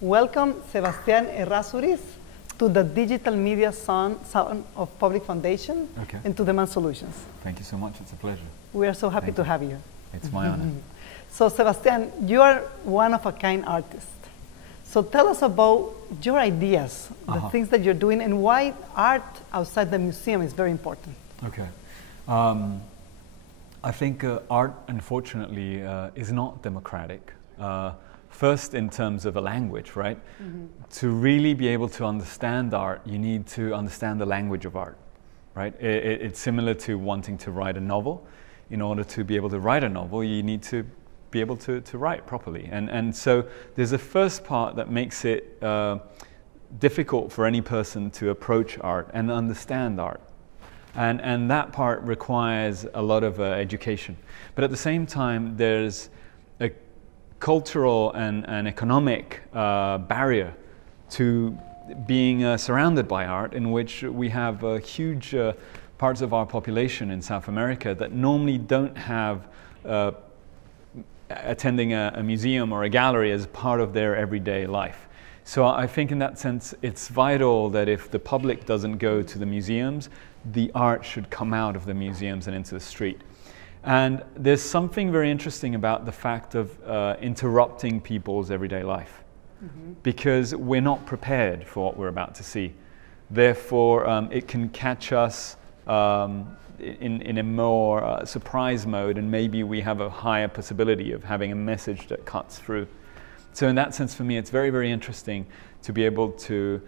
Welcome, Sebastian Irrazuriz, to the Digital Media Son of Public Foundation and to Demand Solutions. Thank you so much. It's a pleasure. We are so happy to have you. It's my honor. So, Sebastian, you are one of a kind artist. So tell us about your ideas, the things that you're doing, and why art outside the museum is very important. Okay. I think art, unfortunately, is not democratic. First, in terms of a language, right? To really be able to understand art, you need to understand the language of art, right? It's similar to wanting to write a novel. In order to be able to write a novel, you need to be able to write properly. And so there's a first part that makes it difficult for any person to approach art and understand art. And that part requires a lot of education. But at the same time, there's a cultural and economic barrier to being surrounded by art, in which we have huge parts of our population in South America that normally don't have attending a museum or a gallery as part of their everyday life. So I think in that sense, it's vital that if the public doesn't go to the museums, the art should come out of the museums and into the street. And there's something very interesting about the fact of interrupting people's everyday life, because we're not prepared for what we're about to see. Therefore, it can catch us in a more surprise mode, and maybe we have a higher possibility of having a message that cuts through. So in that sense, for me, it's very, very interesting to be able to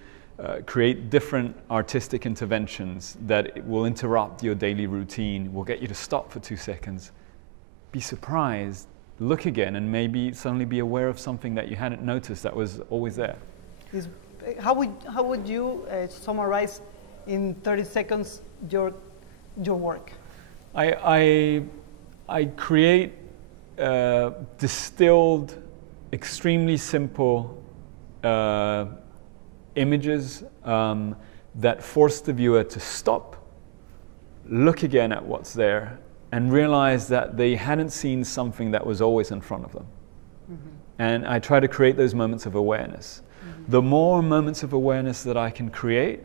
create different artistic interventions that will interrupt your daily routine, will get you to stop for 2 seconds, be surprised, look again, and maybe suddenly be aware of something that you hadn't noticed that was always there. How would you summarize in 30 seconds your work? I create distilled, extremely simple images that force the viewer to stop, look again at what's there, and realize that they hadn't seen something that was always in front of them. And I try to create those moments of awareness. The more moments of awareness that I can create,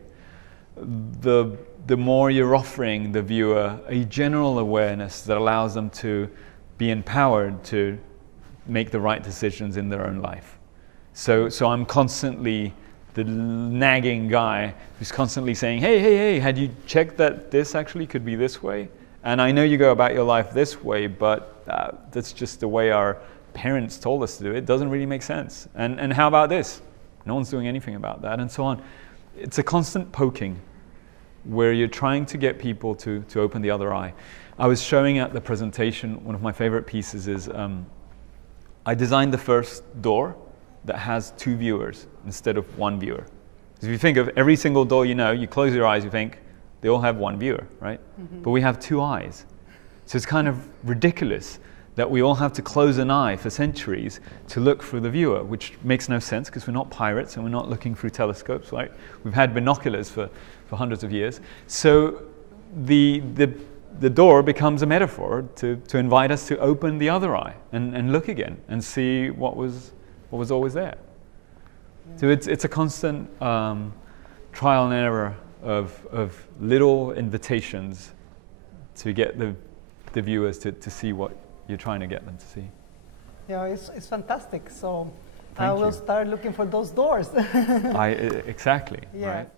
the more you're offering the viewer a general awareness that allows them to be empowered to make the right decisions in their own life. So I'm constantly the nagging guy who's constantly saying, hey, had you checked that this actually could be this way? And I know you go about your life this way, but that's just the way our parents told us to do it. It doesn't really make sense. And how about this? No one's doing anything about that, and so on. It's a constant poking where you're trying to get people to open the other eye. I was showing at the presentation, one of my favorite pieces is, I designed the first door that has 2 viewers instead of 1 viewer. If you think of every single door you know, you close your eyes, you think, they all have 1 viewer, right? But we have 2 eyes. So it's kind of ridiculous that we all have to close an eye for centuries to look through the viewer, which makes no sense because we're not pirates and we're not looking through telescopes, right? We've had binoculars for hundreds of years. So the door becomes a metaphor to invite us to open the other eye and look again and see what was always there. So it's a constant trial and error of little invitations to get the viewers to see what you're trying to get them to see. Yeah, it's fantastic. So I will start looking for those doors. Exactly, yeah. Right?